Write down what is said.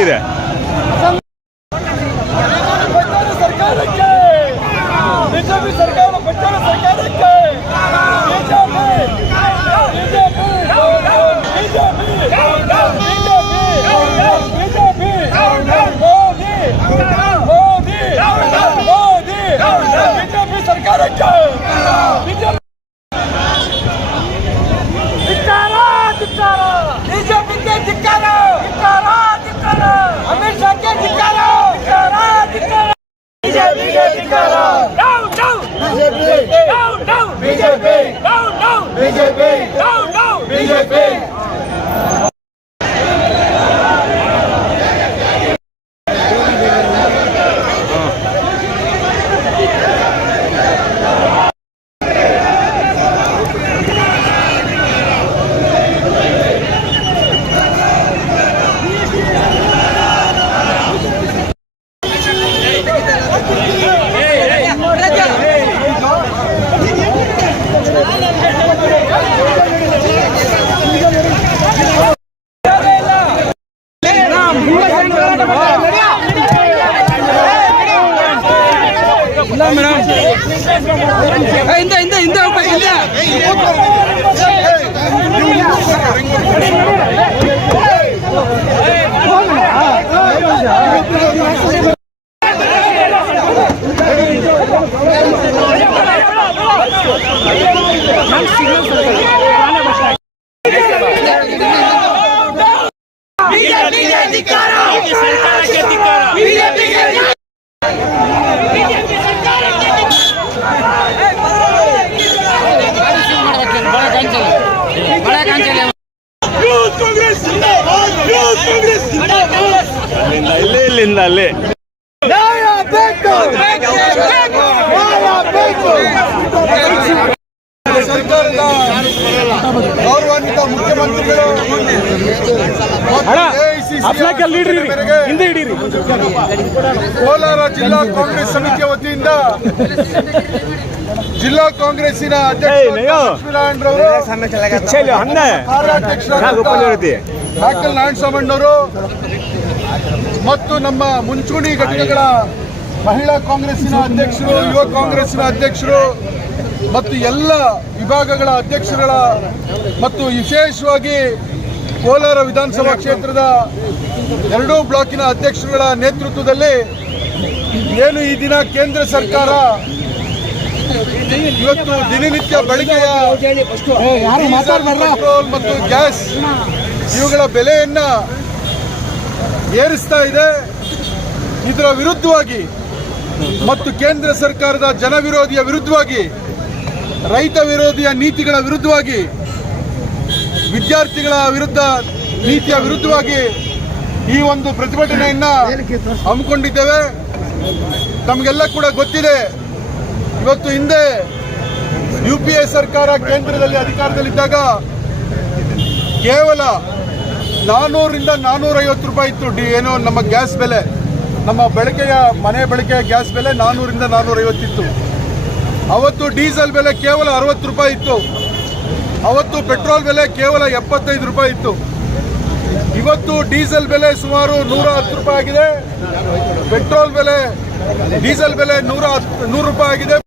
ಗೊತ್ತಿದೆ. ಬಿಜೆಪಿ ಸರ್ಕಾರ ಬಚಾವ ಸರ್ಕಾರಕ್ಕೆ ಬಿಜೆಪಿ ಸರ್ಕಾರಕ್ಕೆ ಬಿಜೆಪಿಗೆ ಧಿಕ್ಕಾರ, ಅಮಿತ್ ಶಾಗೆ ಧಿಕ್ಕಾರ, ಬಿಜೆಪಿಗೆ ಧಿಕ್ಕಾರ. ಬಿಜೆಪಿ ಇಲ್ಲಿಂದ ಅಲ್ಲಿ ಸರ್ಕಾರದ ಗೌರವಾನ್ವಿತ ಮುಖ್ಯಮಂತ್ರಿಗಳು ಕೋಲಾರ ಜಿಲ್ಲಾ ಕಾಂಗ್ರೆಸ್ ಸಮಿತಿಯ ವತಿಯಿಂದ ಜಿಲ್ಲಾ ಕಾಂಗ್ರೆಸ್ಸಿನ ನಾಕಲ್ ನಾರಾಯಣಸ್ವಾಮಣ್ಣವರು ಮತ್ತು ನಮ್ಮ ಮುಂಚೂಣಿ ಘಟಕಗಳ ಮಹಿಳಾ ಕಾಂಗ್ರೆಸ್ಸಿನ ಅಧ್ಯಕ್ಷರು, ಯುವ ಕಾಂಗ್ರೆಸ್ಸಿನ ಅಧ್ಯಕ್ಷರು ಮತ್ತು ಎಲ್ಲ ವಿಭಾಗಗಳ ಅಧ್ಯಕ್ಷರುಗಳ ಮತ್ತು ವಿಶೇಷವಾಗಿ ಕೋಲಾರ ವಿಧಾನಸಭಾ ಕ್ಷೇತ್ರದ ಎರಡೂ ಬ್ಲಾಕಿನ ಅಧ್ಯಕ್ಷರುಗಳ ನೇತೃತ್ವದಲ್ಲಿ ಏನು ಈ ದಿನ ಕೇಂದ್ರ ಸರ್ಕಾರ ಇವತ್ತು ದಿನನಿತ್ಯ ಬಳಕೆಯ ಪೆಟ್ರೋಲ್ ಮತ್ತು ಗ್ಯಾಸ್ ಇವುಗಳ ಬೆಲೆಯನ್ನ ಏರಿಸ್ತಾ ಇದೆ. ಇದರ ವಿರುದ್ಧವಾಗಿ ಮತ್ತು ಕೇಂದ್ರ ಸರ್ಕಾರದ ಜನವಿರೋಧಿಯ ವಿರುದ್ಧವಾಗಿ, ರೈತ ವಿರೋಧಿಯ ನೀತಿಗಳ ವಿರುದ್ಧವಾಗಿ, ವಿದ್ಯಾರ್ಥಿಗಳ ವಿರುದ್ಧ ನೀತಿಯ ವಿರುದ್ಧವಾಗಿ ಈ ಒಂದು ಪ್ರತಿಭಟನೆಯನ್ನ ಹಮ್ಮಿಕೊಂಡಿದ್ದೇವೆ. ತಮಗೆಲ್ಲ ಕೂಡ ಗೊತ್ತಿದೆ, ಇವತ್ತು ಹಿಂದೆ UPA ಸರ್ಕಾರ ಕೇಂದ್ರದಲ್ಲಿ ಅಧಿಕಾರದಲ್ಲಿದ್ದಾಗ ಕೇವಲ 400 ರಿಂದ 450 ರೂಪಾಯಿ ಇತ್ತು ಏನು ನಮ್ಮ ಗ್ಯಾಸ್ ಬೆಲೆ, ನಮ್ಮ ಬಳಕೆಯ ಮನೆ ಬಳಕೆಯ ಗ್ಯಾಸ್ ಬೆಲೆ 400 ರಿಂದ 450 ಇತ್ತು. ಅವತ್ತು ಡೀಸೆಲ್ ಬೆಲೆ ಕೇವಲ 60 ರೂಪಾಯಿ ಇತ್ತು. ಅವತ್ತು ಪೆಟ್ರೋಲ್ ಬೆಲೆ ಕೇವಲ 75 ರೂಪಾಯಿ ಇತ್ತು. ಇವತ್ತು ಡೀಸೆಲ್ ಬೆಲೆ ಸುಮಾರು 110 ರೂಪಾಯಿ ಆಗಿದೆ. ಪೆಟ್ರೋಲ್ ಬೆಲೆ, ಡೀಸೆಲ್ ಬೆಲೆ 100 ರೂಪಾಯಿ ಆಗಿದೆ.